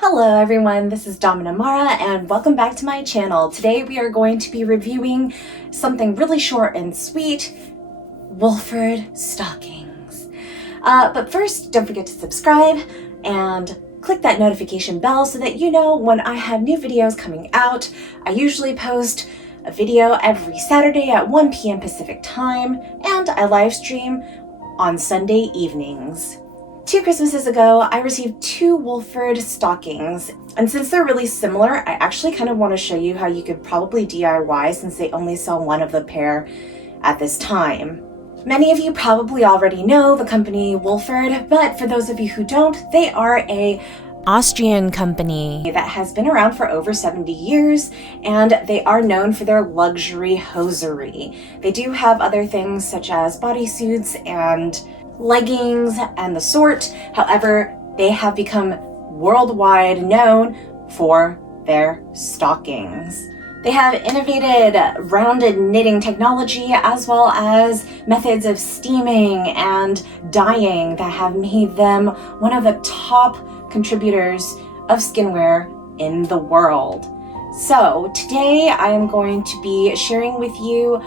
Hello everyone, this is Domina Mara and welcome back to my channel. Today we are going to be reviewing something really short and sweet, Wolford stockings. But first, don't forget to subscribe and click that notification bell so that you know when I have new videos coming out. I usually post a video every Saturday at 1 p.m. Pacific time, and I live stream on Sunday evenings. 2 Christmases ago, I received 2 Wolford stockings, and since they're really similar, I actually kind of want to show you how you could probably DIY since they only sell one of the pair at this time. Many of you probably already know the company Wolford, but for those of you who don't, they are an Austrian company that has been around for over 70 years, and they are known for their luxury hosiery. They do have other things such as bodysuits and leggings and the sort. However, they have become worldwide known for their stockings. They have innovated rounded knitting technology as well as methods of steaming and dyeing that have made them one of the top contributors of skinwear in the world. So today I am going to be sharing with you,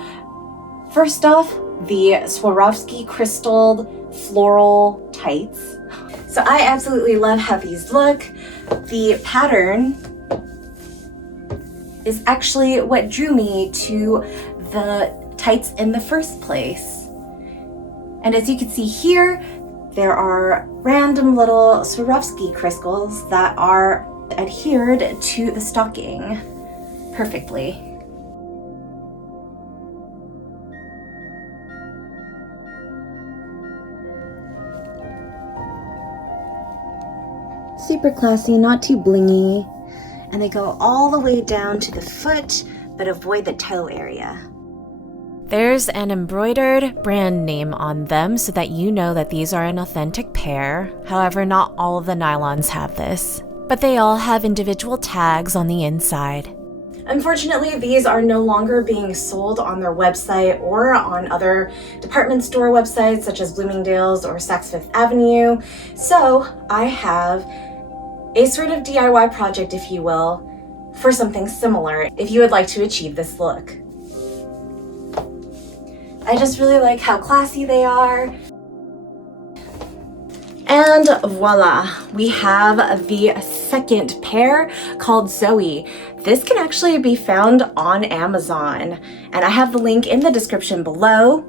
first off, the Swarovski crystalled floral tights. So I absolutely love how these look. The pattern is actually what drew me to the tights in the first place. And as you can see here, there are random little Swarovski crystals that are adhered to the stocking perfectly. Super classy, not too blingy, and they go all the way down to the foot, but avoid the toe area. There's an embroidered brand name on them so that you know that these are an authentic pair. However, not all of the nylons have this, but they all have individual tags on the inside. Unfortunately, these are no longer being sold on their website or on other department store websites such as Bloomingdale's or Saks Fifth Avenue. So I have a sort of DIY project, if you will, for something similar if you would like to achieve this look. I just really like how classy they are. And voila, we have the second pair called Zoe. This can actually be found on Amazon, and I have the link in the description below.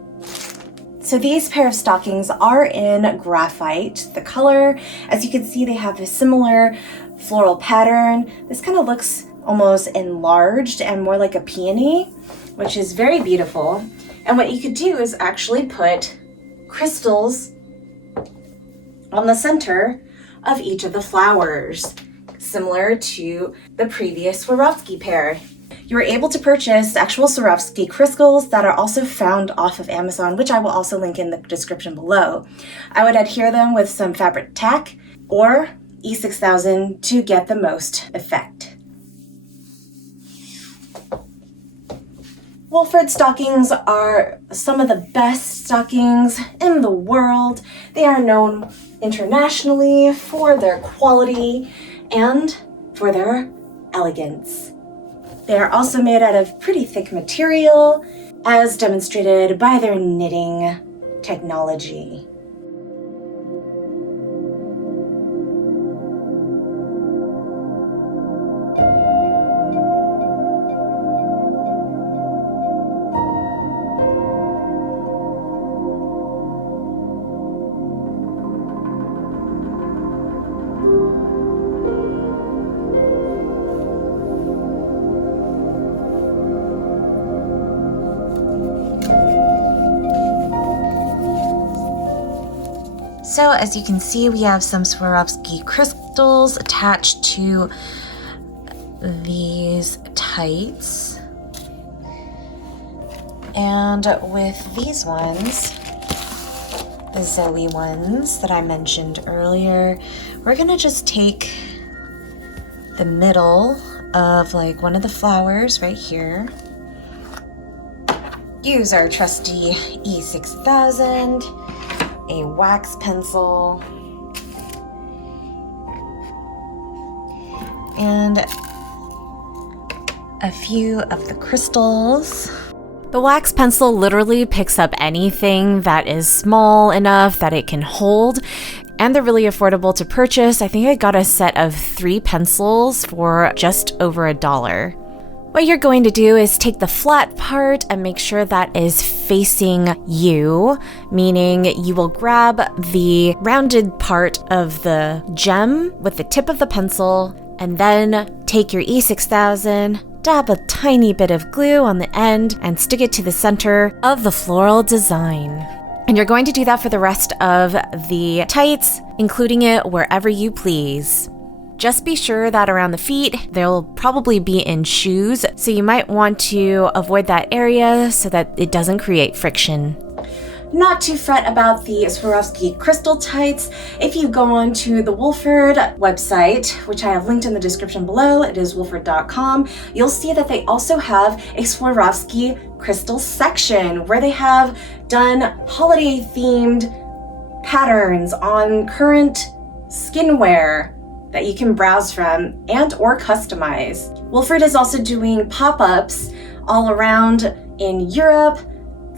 So these pair of stockings are in graphite. The color, as you can see, they have a similar floral pattern. This kind of looks almost enlarged and more like a peony, which is very beautiful. And what you could do is actually put crystals on the center of each of the flowers, similar to the previous Swarovski pair. You are able to purchase actual Swarovski crystals that are also found off of Amazon, which I will also link in the description below. I would adhere them with some Fabri-Tac or E6000 to get the most effect. Wolford stockings are some of the best stockings in the world. They are known internationally for their quality and for their elegance. They are also made out of pretty thick material, as demonstrated by their knitting technology. So as you can see, we have some Swarovski crystals attached to these tights. And with these ones, the Zoe ones that I mentioned earlier, we're gonna just take the middle of like one of the flowers right here. Use our trusty E6000. A wax pencil, and a few of the crystals. The wax pencil literally picks up anything that is small enough that it can hold, and they're really affordable to purchase. I think I got a set of 3 pencils for just over $1. What you're going to do is take the flat part and make sure that is facing you, meaning you will grab the rounded part of the gem with the tip of the pencil, and then take your E6000, dab a tiny bit of glue on the end, and stick it to the center of the floral design. And you're going to do that for the rest of the tights, including it wherever you please. Just be sure that around the feet, they'll probably be in shoes, so you might want to avoid that area so that it doesn't create friction. Not to fret about the Swarovski crystal tights. If you go on to the Wolford website, which I have linked in the description below, it is wolford.com, you'll see that they also have a Swarovski crystal section where they have done holiday-themed patterns on current skinwear that you can browse from and or customize. Wolford is also doing pop-ups all around in Europe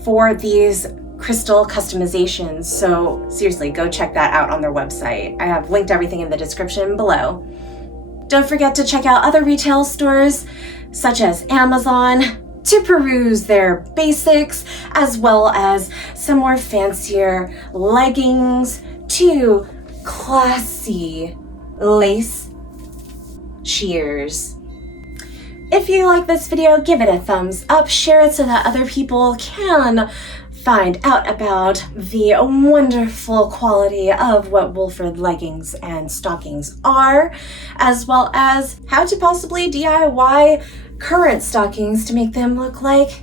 for these crystal customizations. So seriously, go check that out on their website. I have linked everything in the description below. Don't forget to check out other retail stores such as Amazon to peruse their basics, as well as some more fancier leggings to classy lace sheers. If you like this video, give it a thumbs up, share it so that other people can find out about the wonderful quality of what Wolford leggings and stockings are, as well as how to possibly DIY current stockings to make them look like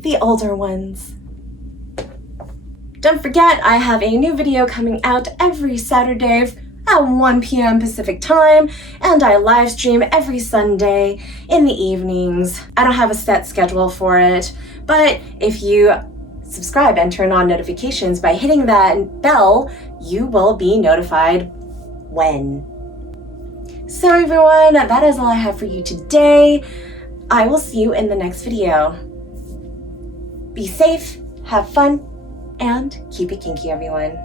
the older ones. Don't forget, I have a new video coming out every Saturday at 1 p.m. Pacific time, and I live stream every Sunday in the evenings. I don't have a set schedule for it, but if you subscribe and turn on notifications by hitting that bell, you will be notified when. So everyone, that is all I have for you today. I will see you in the next video. Be safe, have fun, and keep it kinky, everyone.